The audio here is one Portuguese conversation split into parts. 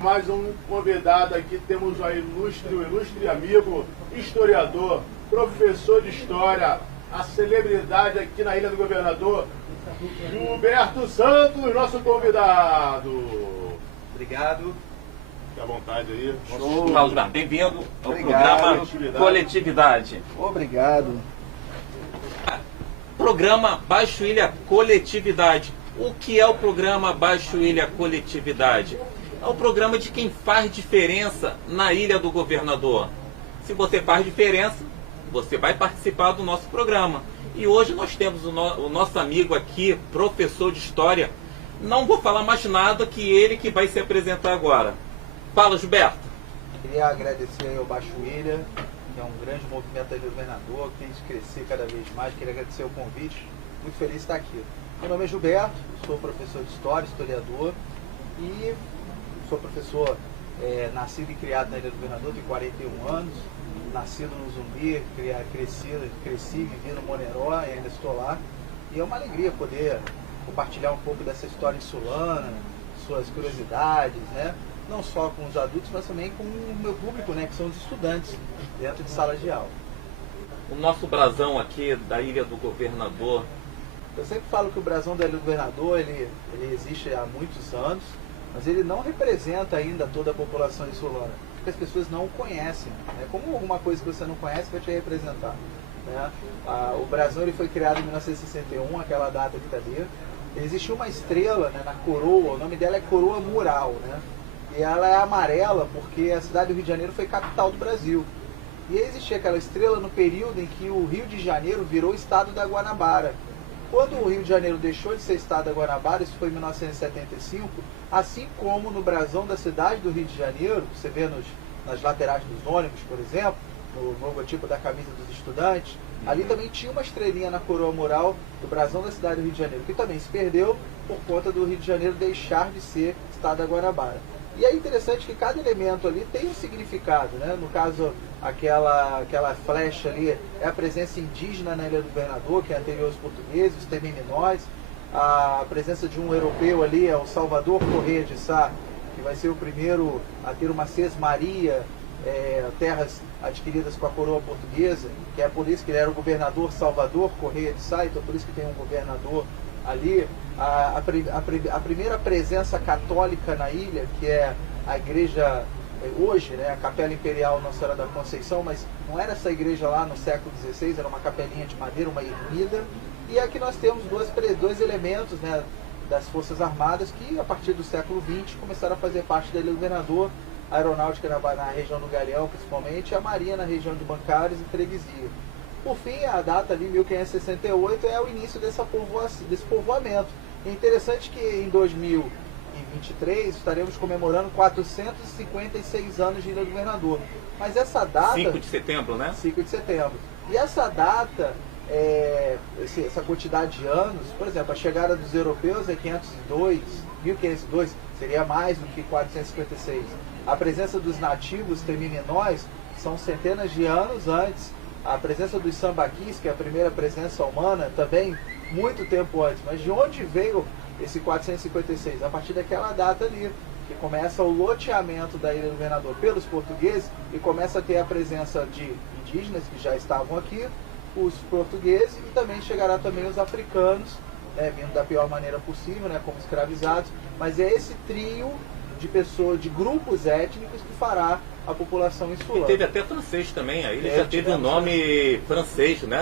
Mais um convidado aqui, temos um ilustre amigo, historiador, professor de história, a celebridade aqui na Ilha do Governador, Gilberto Santos, nosso convidado. Obrigado. Fique à vontade aí. Show. Carlos Bernardo, bem-vindo ao programa Coletividade. Obrigado. Programa Baixo Ilha Coletividade. O que é o programa Baixo Ilha Coletividade? É o programa de quem faz diferença na Ilha do Governador. Se você faz diferença, você vai participar do nosso programa. E hoje nós temos o nosso amigo aqui, professor de História. Não vou falar mais nada que ele que vai se apresentar agora. Fala, Gilberto. Queria agradecer ao Baixo Ilha, que é um grande movimento da Ilha do Governador, que tem de crescer cada vez mais. Queria agradecer o convite. Muito feliz de estar aqui. Meu nome é Gilberto, sou professor de História, historiador e sou professor nascido e criado na Ilha do Governador, tenho 41 anos, nascido no Zumbi, cresci, vivi no Moneró e ainda estou lá. E é uma alegria poder compartilhar um pouco dessa história insulana, suas curiosidades, né? Não só com os adultos, mas também com o meu público, né? Que são os estudantes dentro de salas de aula. O nosso brasão aqui da Ilha do Governador. Eu sempre falo que o brasão da Ilha do Governador ele existe há muitos anos, mas ele não representa ainda toda a população insulana, porque as pessoas não o conhecem. Né? Como alguma coisa que você não conhece vai te representar. Né? O brasão ele foi criado em 1961, aquela data que está ali. Existiu uma estrela, né, na coroa, o nome dela é Coroa Mural, né? E ela é amarela porque a cidade do Rio de Janeiro foi capital do Brasil. E existia aquela estrela no período em que o Rio de Janeiro virou estado da Guanabara. Quando o Rio de Janeiro deixou de ser estado da Guanabara, isso foi em 1975, assim como no brasão da cidade do Rio de Janeiro, você vê nas laterais dos ônibus, por exemplo, no logotipo da camisa dos estudantes, ali também tinha uma estrelinha na coroa mural do brasão da cidade do Rio de Janeiro, que também se perdeu por conta do Rio de Janeiro deixar de ser estado da Guanabara. E é interessante que cada elemento ali tem um significado, né? No caso, aquela flecha ali é a presença indígena na Ilha do Governador, que é anterior aos portugueses, os termiminóis. A presença de um europeu ali é o Salvador Correia de Sá, que vai ser o primeiro a ter uma sesmaria, terras adquiridas com a coroa portuguesa, que é por isso que ele era o governador Salvador Correia de Sá, então por isso que tem um governador ali. A primeira presença católica na ilha, que é a igreja hoje, né, a Capela Imperial Nossa Senhora da Conceição, mas não era essa igreja lá no século XVI, era uma capelinha de madeira, uma ermida. E aqui nós temos dois elementos, né, das Forças Armadas que a partir do século XX começaram a fazer parte da Ilha do Governador, a aeronáutica na região do Galeão principalmente, e a marinha na região de Bancários e Freguesia. Por fim, a data ali, 1568, é o início desse povoamento. É interessante que em 2023 estaremos comemorando 456 anos de Ilha do Governador. Mas essa data... 5 de setembro, né? 5 de setembro. E essa data, essa quantidade de anos, por exemplo, a chegada dos europeus é 1502, seria mais do que 456. A presença dos nativos termiminóis são centenas de anos antes. A presença dos sambaquis, que é a primeira presença humana, também muito tempo antes. Mas de onde veio esse 456? A partir daquela data ali, que começa o loteamento da Ilha do Governador pelos portugueses e começa a ter a presença de indígenas que já estavam aqui, os portugueses e também chegará também os africanos, né, vindo da pior maneira possível, né, como escravizados. Mas é esse trio de pessoas, de grupos étnicos que fará a população insulana. E teve até francês também, a ilha já teve um nome francês, né?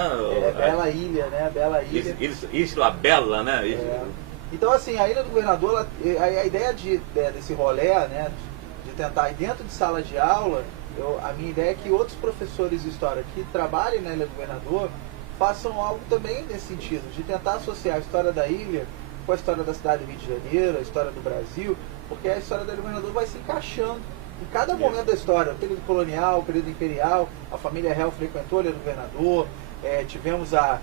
Bela Ilha, né? Bela Ilha. Isla Bela, né? Então, assim, a Ilha do Governador, a ideia desse rolê, né, de tentar ir dentro de sala de aula, a minha ideia é que outros professores de história que trabalhem na Ilha do Governador façam algo também nesse sentido, de tentar associar a história da ilha com a história da cidade do Rio de Janeiro, a história do Brasil, porque a história da Ilha do Governador vai se encaixando em cada momento da história, o período colonial, o período imperial, a família real frequentou a Ilha do Governador, tivemos a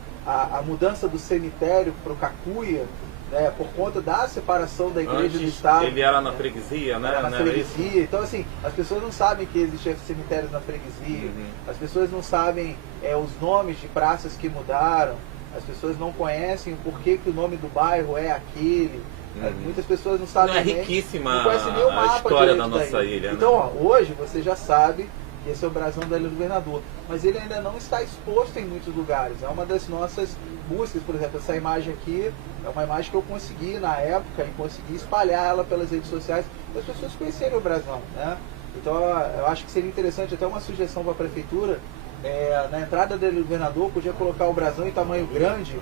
mudança do cemitério para o Cacuia, né, por conta da separação da igreja do Estado. Ele era na freguesia, né? Era na freguesia. Então, assim, as pessoas não sabem que existiam cemitérios na freguesia, as pessoas não sabem os nomes de praças que mudaram, as pessoas não conhecem o porquê que o nome do bairro é aquele. Muitas pessoas não sabem Não, é nem, riquíssima não conhecem nem o a mapa história direito da nossa ilha. ilha, né? Então, ó, hoje você já sabe que esse é o brasão da Ilha do Governador, mas ele ainda não está exposto em muitos lugares. É uma das nossas buscas, por exemplo, essa imagem aqui é uma imagem que eu consegui na época e consegui espalhar ela pelas redes sociais para as pessoas conhecerem o brasão, né? Então eu acho que seria interessante, até uma sugestão para a prefeitura, na entrada do Governador podia colocar o brasão em tamanho grande,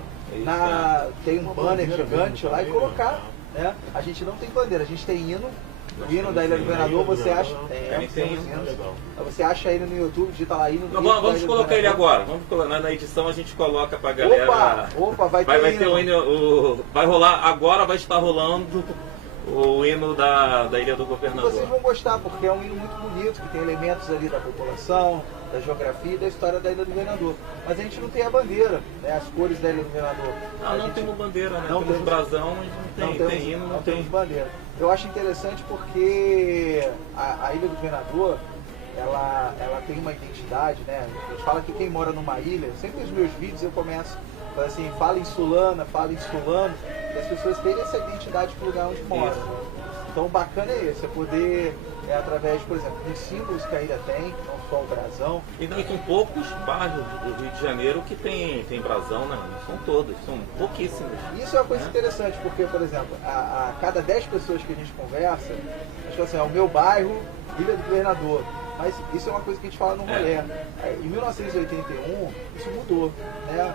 tem um banner gigante lá e colocar, né? A gente não tem bandeira, a gente tem hino. O hino da Ilha do Governador, você acha? Tem. Você acha ele no YouTube, digita lá hino. Vamos colocar ele agora. Vamos colocar na edição, a gente coloca pra galera. Opa, vai ter o hino. Vai rolar, agora vai estar rolando o hino da Ilha do Governador. Vocês vão gostar, porque é um hino muito bonito, que tem elementos ali da população, da geografia e da história da Ilha do Governador. Mas a gente não tem a bandeira, né? As cores da Ilha do Governador. Não temos bandeira, né? Não temos temos brasão, mas não tem hino, não tem bandeira. Eu acho interessante porque a Ilha do Governador, ela tem uma identidade, né? A gente fala que quem mora numa ilha, sempre nos meus vídeos eu começo assim, fala em Sulana, fala em Sulano, e as pessoas terem essa identidade pro lugar onde moram. Então o bacana é esse, é poder, através, por exemplo, dos símbolos que a ilha tem, não só o brasão. E são poucos bairros do Rio de Janeiro que tem brasão, né? Não são todos, são pouquíssimos. Isso é uma coisa interessante, porque, por exemplo, a cada 10 pessoas que a gente conversa, a gente fala assim, o meu bairro, Ilha do Governador. Mas isso é uma coisa que a gente fala no rolê. Em 1981, isso mudou, né?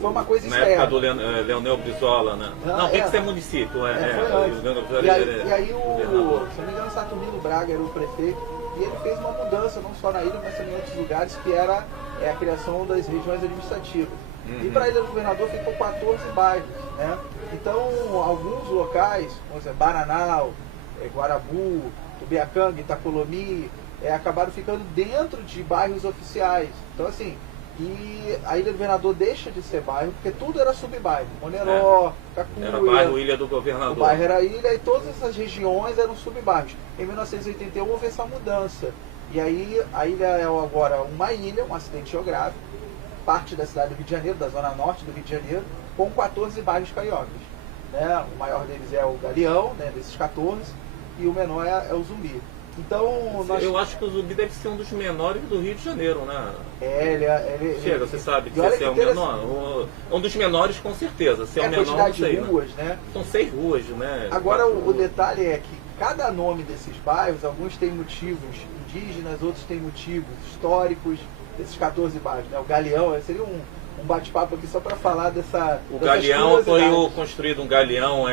Foi uma coisa na externa. Na época do Leonel Brizola, né? Não, tem que ser município. Foi antes. E aí, se não me engano, Saturnino Braga era o prefeito, e ele fez uma mudança, não só na ilha, mas também em outros lugares, que era a criação das regiões administrativas. E para a Ilha do Governador ficou 14 bairros, né? Então, alguns locais, como exemplo, Bananal, Guarabu, Tubiacanga, Itacolomi, acabaram ficando dentro de bairros oficiais. Então, assim, e a Ilha do Governador deixa de ser bairro, porque tudo era subbairro. Moneró, Cacuia... Era bairro Ilha do Governador. O bairro era ilha e todas essas regiões eram subbairros. Em 1981 houve essa mudança. E aí a ilha é agora uma ilha, um acidente geográfico, parte da cidade do Rio de Janeiro, da zona norte do Rio de Janeiro, com 14 bairros cariocas. Né? O maior deles é o Galeão, né, desses 14, e o menor é o Zumbi. Então, eu acho que o Zumbi deve ser um dos menores do Rio de Janeiro, né? Ele você sabe que se é o menor. Um dos menores, com certeza. Se é o menor, não sei. Ruas, né? São 6 ruas, né? Agora, o detalhe é que cada nome desses bairros, alguns têm motivos indígenas, outros têm motivos históricos, desses 14 bairros, né? O Galeão, seria um bate-papo aqui só para falar dessa. O Galeão foi construído um galeão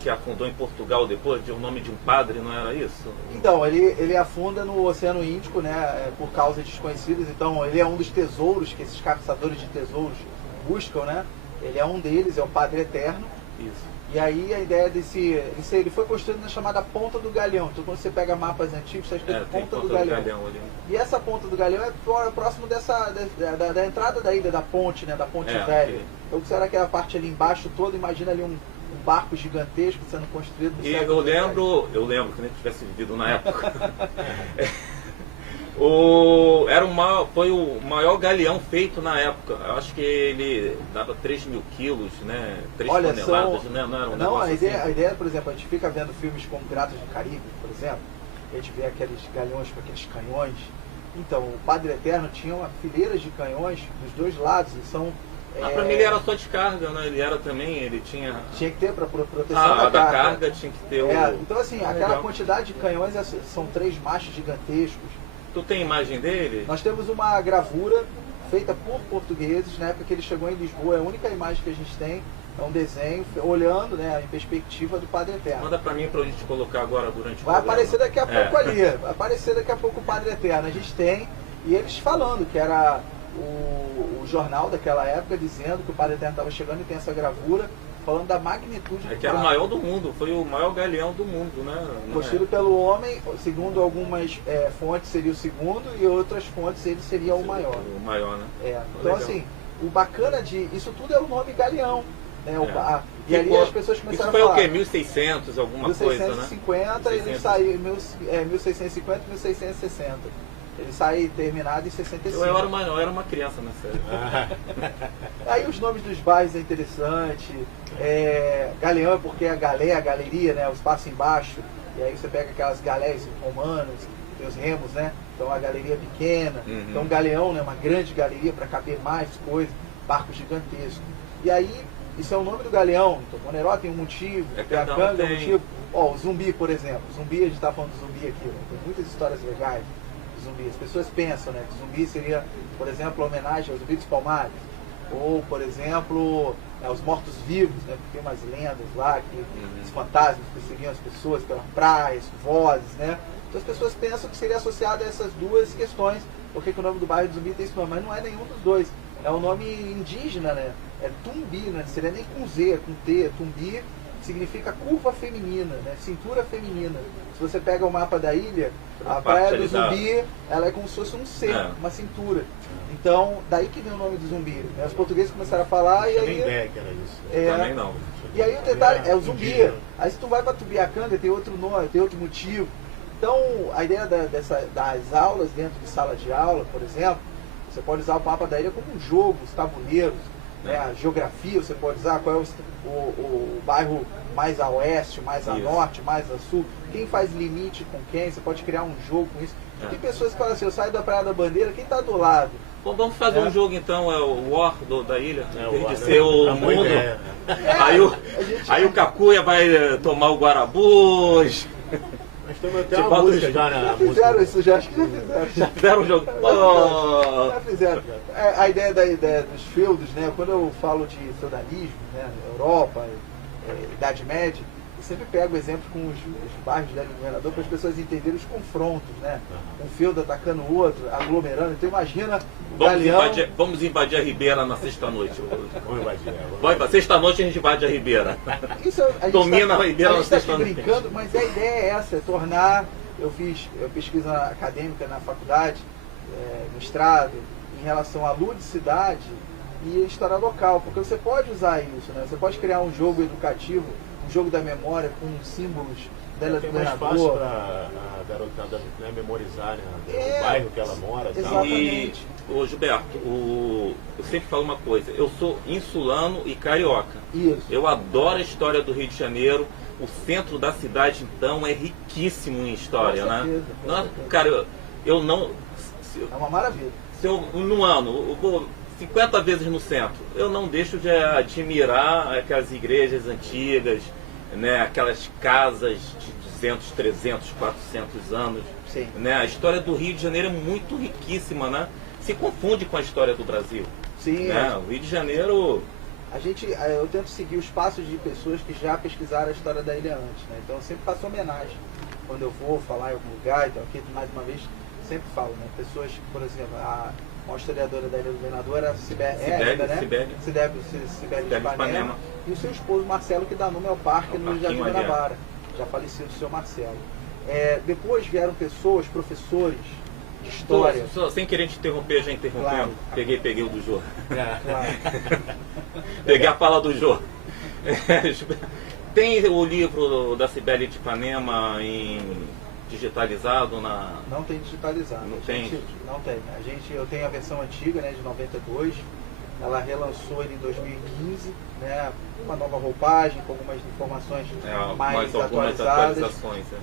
que afundou em Portugal depois, de um nome de um padre, não era isso? Então, ele afunda no Oceano Índico, né? Por causas desconhecidas. Então, ele é um dos tesouros que esses caçadores de tesouros buscam, né? Ele é um deles, é o Padre Eterno. Isso. E aí a ideia ele foi construído na chamada Ponta do Galeão. Então quando você pega mapas antigos, está escrito Ponta do Galeão. E essa Ponta do Galeão é próximo da entrada da ilha, da ponte, né? Da ponte velha. Okay. Então o que será aquela parte ali embaixo toda? Imagina ali um barco gigantesco sendo construído. E eu lembro que nem tivesse vivido na época. Foi o maior galeão feito na época. Eu acho que ele dava 3 mil quilos, né? 3 toneladas, né? Não era um negócio assim. A ideia, por exemplo, a gente fica vendo filmes como Piratas do Caribe, por exemplo, a gente vê aqueles galeões com aqueles canhões. Então, o Padre Eterno tinha uma fileira de canhões dos dois lados, e são... Pra mim ele era só de carga, né? Ele tinha... Tinha que ter para proteção da carga, tinha que ter Então, assim, aquela quantidade de canhões, são 3 machos gigantescos. Tu tem imagem dele? Nós temos uma gravura feita por portugueses, na época que ele chegou em Lisboa, é a única imagem que a gente tem, é um desenho, olhando, né, em perspectiva do Padre Eterno. Manda pra mim pra gente colocar agora durante o programa. Vai aparecer daqui a pouco ali, vai aparecer daqui a pouco o Padre Eterno. A gente tem, e eles falando que era o jornal daquela época, dizendo que o Padre Eterno estava chegando e tem essa gravura, falando da magnitude do que era o maior do mundo, foi o maior galeão do mundo, né? Construído pelo homem, segundo algumas fontes seria o segundo, e outras fontes ele seria o maior. O maior, né? Então, assim, o bacana isso tudo é o nome galeão. Né? E ali as pessoas começaram a falar. Isso foi o quê? 1600, alguma coisa, né? 1650, ele saiu 1650 e 1660. Ele sai terminado em 65. Eu era uma criança nessa época. Aí os nomes dos bairros é interessante. Galeão é porque a galé, a galeria, né? O espaço embaixo. E aí você pega aquelas galés romanas, tem os remos, né? Então a galeria é pequena. Então galeão, né? Uma grande galeria para caber mais coisas, barco gigantesco. E aí, isso é o nome do galeão. Então o Moneró tem um motivo, tem a canga, um motivo. Ó, o zumbi, por exemplo. Zumbi, a gente está falando do zumbi aqui, né? Tem muitas histórias legais de zumbi. As pessoas pensam, né? Que zumbi seria, por exemplo, homenagem ao Zumbi dos Palmares. Ou, por exemplo, os mortos-vivos, né? Porque tem umas lendas lá, que os fantasmas perseguiam as pessoas pelas praias, vozes, né? Então as pessoas pensam que seria associado a essas duas questões, porque o nome do bairro de Zumbi tem esse nome, mas não é nenhum dos dois. É um nome indígena, né? É Tumbi, né? Não seria nem com Z, é com T. Tumbi significa curva feminina, né? Cintura feminina. Se você pega o mapa da ilha, a praia do Zumbi, ela é como se fosse um C, uma cintura. Então, daí que vem o nome do Zumbi. Né? Os portugueses começaram a falar e aí... Era isso. Também não. E aí o detalhe é o Zumbi. Aí se tu vai para Tubiacanga, tem outro nome, tem outro motivo. Então, a ideia das aulas dentro de sala de aula, por exemplo, você pode usar o mapa da ilha como um jogo, os tabuleiros, né? A geografia você pode usar, qual é o bairro mais a oeste, mais a norte, mais a sul, quem faz limite com quem, você pode criar um jogo com isso. Tem pessoas que falam assim, eu saio da Praia da Bandeira, quem está do lado? Bom, vamos fazer um jogo então, o War da ilha, em vez de ser o mundo. Aí o Cacuia vai tomar o Guarabus. Nós temos até uma música já, né? Já fizeram isso, já acho que já fizeram. Já fizeram um jogo. Já fizeram. A ideia dos feudos, né? Quando eu falo de feudalismo, né? Europa, Idade Média, eu sempre pego exemplo com os bairros da Ilha do Governador para as pessoas entenderem os confrontos, né? Um feudo atacando o outro, aglomerando. Então imagina o galeão... Vamos invadir a Ribeira na sexta-noite. Vamos invadir. Sexta-noite a gente invade a Ribeira. Isso, Domina a Ribeira na sexta-noite. Brincando, mas a ideia é essa, é tornar... Eu fiz pesquisa acadêmica na faculdade, mestrado, em relação à ludicidade e história local, porque você pode usar isso, né? Você pode criar um jogo educativo, um jogo da memória com símbolos da Ilha do Governador. É mais fácil para a garotada, né, memorizar, né, o bairro que ela mora. Exatamente. E, Gilberto, eu sempre falo uma coisa, eu sou insulano e carioca. Isso. Eu adoro a história do Rio de Janeiro. O centro da cidade, então, é riquíssimo em história, com certeza, né? com certeza. Cara, eu não... É uma maravilha. Se eu, no ano, eu vou 50 vezes no centro, eu não deixo de admirar aquelas igrejas antigas, né? Aquelas casas de 200, 300, 400 anos. Sim. Né? A história do Rio de Janeiro é muito riquíssima, né? Se confunde com a história do Brasil. Sim. Né? O Rio de Janeiro... Eu tento seguir os passos de pessoas que já pesquisaram a história da ilha antes, né? Então eu sempre faço homenagem. Quando eu vou falar em algum lugar, então aqui mais uma vez sempre falo, né? Pessoas, por exemplo, uma historiadora da Ilha do Governador era Cibele de Ipanema, e o seu esposo Marcelo, que dá nome ao parque no Jardim Guanabara, já falecido o seu Marcelo. Depois vieram pessoas, professores de história. Sem querer te interromper, já interrompendo. Claro. Peguei o do Jô. Claro. Peguei a fala do Jô. Tem o livro da Cibele de Ipanema digitalizado na... Não tem digitalizado. Não tem? Não tem. Eu tenho a versão antiga, né, de 92. Ela relançou ele em 2015, né, uma nova roupagem, com algumas informações mais atualizadas.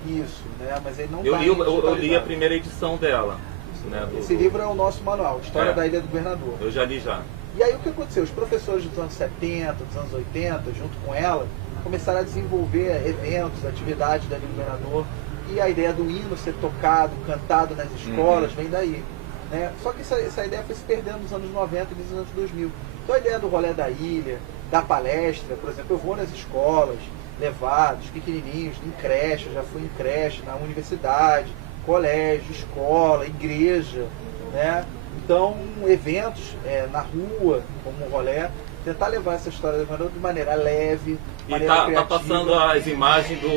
Isso, né, mas ele não está eu li a primeira edição dela. Né, Esse livro é o nosso manual, História da Ilha do Governador. Eu já li já. E aí o que aconteceu? Os professores dos anos 70, dos anos 80, junto com ela, começaram a desenvolver eventos, atividades da Ilha do Governador, e a ideia do hino ser tocado, cantado nas escolas, vem daí. Né? Só que essa ideia foi se perdendo nos anos 90 e nos anos 2000. Então a ideia do rolê da ilha, da palestra, por exemplo, eu vou nas escolas, levar dos pequenininhos, em creche, eu já fui em creche, na universidade, colégio, escola, igreja, né? Então, eventos na rua, como um rolê, tentar levar essa história de maneira leve, e tá passando as imagens do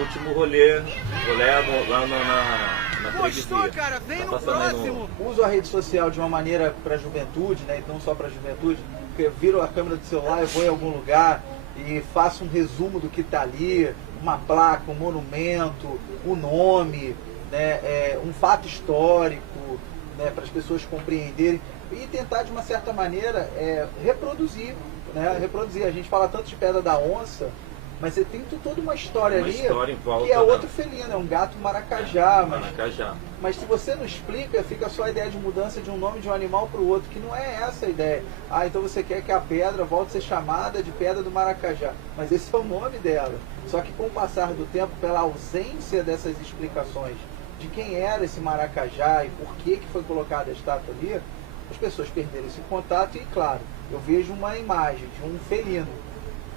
último rolê lá na freguesia. Cara, vem no próximo. Uso a rede social de uma maneira para a juventude, né? E não só para a juventude, porque viro a câmera do celular, eu vou em algum lugar e faço um resumo do que está ali, uma placa, um monumento, o nome, né? Um fato histórico, né? Para as pessoas compreenderem. e tentar de uma certa maneira reproduzir, né? Reproduzir. A gente fala tanto de Pedra da Onça, mas você tem toda uma história ali história em volta, que é né? outro felino, é um gato maracajá. Maracajá. Mas se você não explica, fica só a ideia de mudança de um nome de um animal para o outro, que não é essa a ideia. Ah, então você quer que a pedra volte a ser chamada de Pedra do Maracajá. Mas esse é o nome dela. Só que com o passar do tempo, pela ausência dessas explicações de quem era esse maracajá e por que foi colocada a estátua ali, as pessoas perderam esse contato e, claro, eu vejo uma imagem de um felino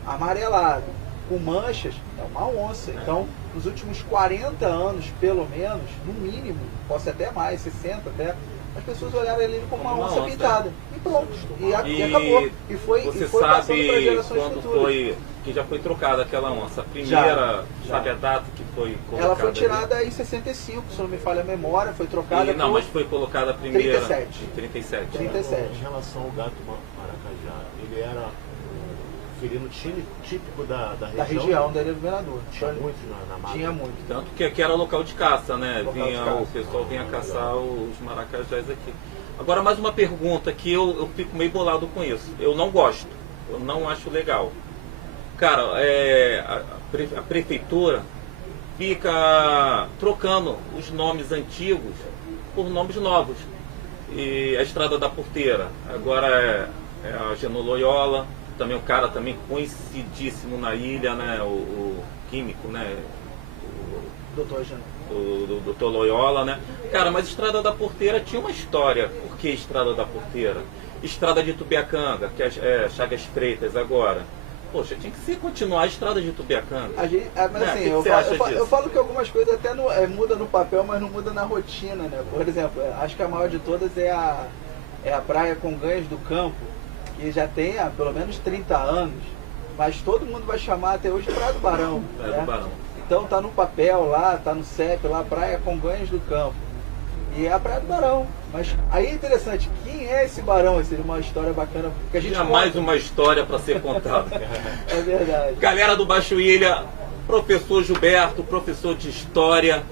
amarelado, com manchas, é uma onça. Então, nos últimos 40 anos, pelo menos, no mínimo, posso até mais, 60 até, as pessoas olharam ele como uma onça pintada. E pronto. E acabou. E foi passando para gerações quando futuras. foi que já foi trocada aquela onça? A primeira, Já. sabe a data que foi colocada? Ela foi tirada ali? em 65, se não me falha a memória, foi trocada Não, mas foi colocada a primeira 37. em 37. 37. Em relação ao gato maracajá, ele era um felino típico da Da região? região da Ilha do Governador. Tinha muito na mata? Tinha muito. Tanto que aqui era local de caça, né? Local de Vinha, caça. o pessoal vinha caçar os maracajás aqui. Agora, mais uma pergunta que eu fico meio bolado com isso. Eu não gosto, eu não acho legal. Cara, a prefeitura fica trocando os nomes antigos por nomes novos. E a Estrada da Porteira, agora é a Genô Loyola, também um cara também conhecidíssimo na ilha, né? O químico, né? Doutor Janão. O Dr. Loyola, né? Cara, mas Estrada da Porteira tinha uma história. Por que Estrada da Porteira? Estrada de Tubiacanga, que é Chagas Freitas agora. Poxa, tinha que continuar a Estrada de Tubiacanga. Mas assim, eu falo que algumas coisas até muda no papel, mas não muda na rotina, né? Por exemplo, acho que a maior de todas é a Praia Conganhas do Campo, que já tem há pelo menos 30 anos, mas todo mundo vai chamar até hoje Praia do Barão. Praia né? do Barão. Então tá no papel lá, tá no CEP lá, Praia Conganhas do Campo. E é a Praia do Barão. Mas aí é interessante, quem é esse barão? Seria uma história bacana. Que a gente Tinha mais uma história para ser contada. É verdade. Galera do Baixo Ilha, professor Gilberto, professor de História,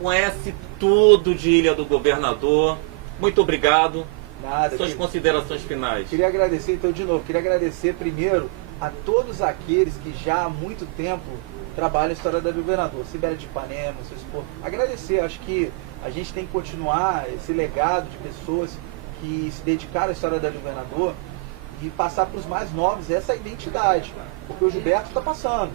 conhece tudo de Ilha do Governador. Muito obrigado. Nada. Suas considerações finais. Queria agradecer, então, de novo, queria agradecer primeiro a todos aqueles que já há muito tempo trabalham a história da Governador, Sibéria de Ipanema, seu esposo. Agradecer, acho que a gente tem que continuar esse legado de pessoas que se dedicaram à história da Governador e passar para os mais novos essa identidade, porque o Gilberto está passando.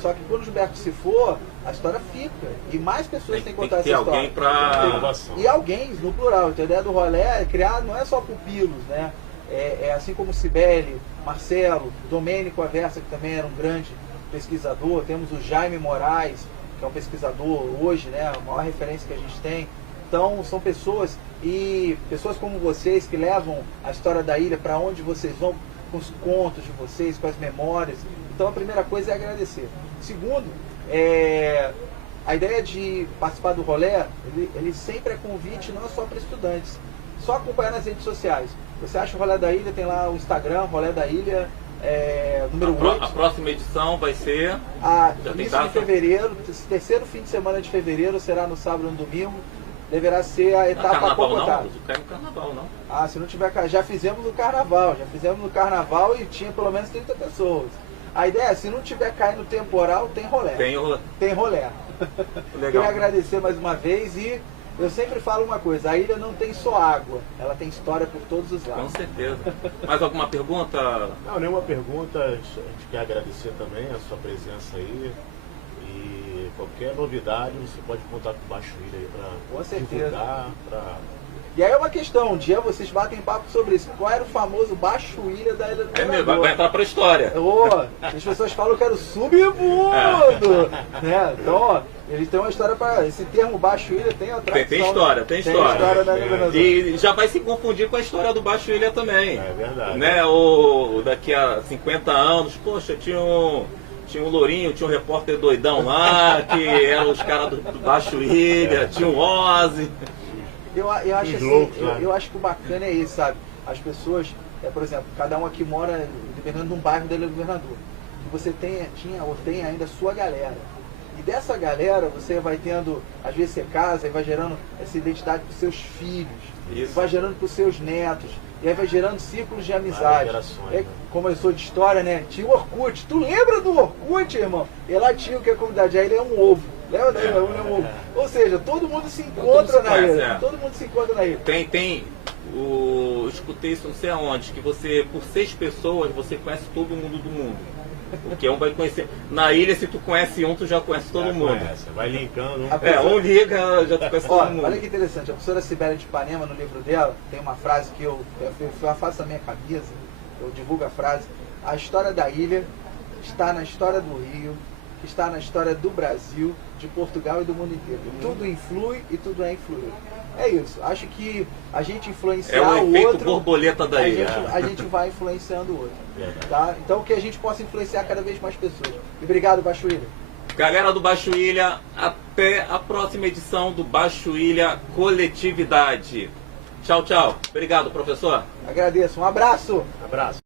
Só que quando o Gilberto se for, a história fica. E mais pessoas têm que contar essa história. Alguém pra... E alguém, no plural. Então, a ideia do rolê é criar, não é só pupilos, né? É assim como Cibele, Marcelo, Domênico Aversa, que também era um grande pesquisador. Temos o Jaime Moraes, que é um pesquisador hoje, né? A maior referência que a gente tem. Então, são pessoas, e pessoas como vocês, que levam a história da ilha para onde vocês vão, com os contos de vocês, com as memórias. Então, a primeira coisa é agradecer. Segundo, a ideia de participar do rolê, ele sempre é convite não só para estudantes. Só acompanhar nas redes sociais. Você acha o Rolê da Ilha, tem lá o Instagram, Rolê da Ilha, número 8. A próxima edição vai ser... início de fevereiro, terceiro fim de semana de fevereiro, será no sábado e no domingo. Deverá ser a etapa carnaval completada. não? Cai no carnaval, não? Ah, se não tiver... Já fizemos no carnaval e tinha pelo menos 30 pessoas. A ideia é, se não tiver caindo temporal, tem rolê. Tem rolê. Legal. Queria agradecer mais uma vez e eu sempre falo uma coisa, a ilha não tem só água, ela tem história por todos os lados. Com certeza. Mais alguma pergunta? Não, nenhuma pergunta. A gente quer agradecer também a sua presença aí. E qualquer novidade você pode contar com o Baixo Ilha aí para divulgar, E aí é uma questão, um dia vocês batem papo sobre isso. Qual era o famoso Baixo Ilha da Ilha do Governador? Vai entrar pra história. As pessoas falam que era o submundo. Né? Então, ó, eles têm uma história para... Esse termo Baixo Ilha tem outra Tem história. Tem história da Ilha do Governador. E já vai se confundir com a história do Baixo Ilha também. É verdade. Né? Daqui a 50 anos, poxa, tinha um Lourinho, tinha um repórter doidão lá, que eram os caras do Baixo Ilha, tinha um Ozzy. Eu acho assim, eu acho que o bacana é isso, sabe? As pessoas, por exemplo, cada um aqui mora dependendo de um bairro da Ilha do Governador. E você tem ainda a sua galera. E dessa galera você vai tendo, às vezes você casa e vai gerando essa identidade para os seus filhos, vai gerando para os seus netos, e aí vai gerando círculos de amizade. Como eu sou de história, né? Tinha o Orkut. Tu lembra do Orkut, irmão? E lá tinha o que a comunidade, aí ele é um ovo. Lembra daí? É um ovo. Ou seja, todo mundo se encontra na ilha. Todo mundo se encontra na ilha. Escutei isso não sei aonde, que você, por 6 pessoas, você conhece todo mundo do mundo. Porque um vai conhecer. Na ilha, se tu conhece um, tu já conhece todo mundo. Vai linkando. Um liga, já tu conhece todo mundo. Olha que interessante, a professora Sibéria de Ipanema, no livro dela, tem uma frase que eu faço na minha camisa, eu divulgo a frase: a história da ilha está na história do Rio, que está na história do Brasil, de Portugal e do mundo inteiro. Tudo influi e tudo é influído. É isso. Acho que a gente influenciar o outro... É o efeito borboleta da ilha. A gente vai influenciando o outro. Tá? Então que a gente possa influenciar cada vez mais pessoas. E obrigado, Baixo Ilha. Galera do Baixo Ilha, até a próxima edição do Baixo Ilha Coletividade. Tchau, tchau. Obrigado, professor. Agradeço. Um abraço. Abraço.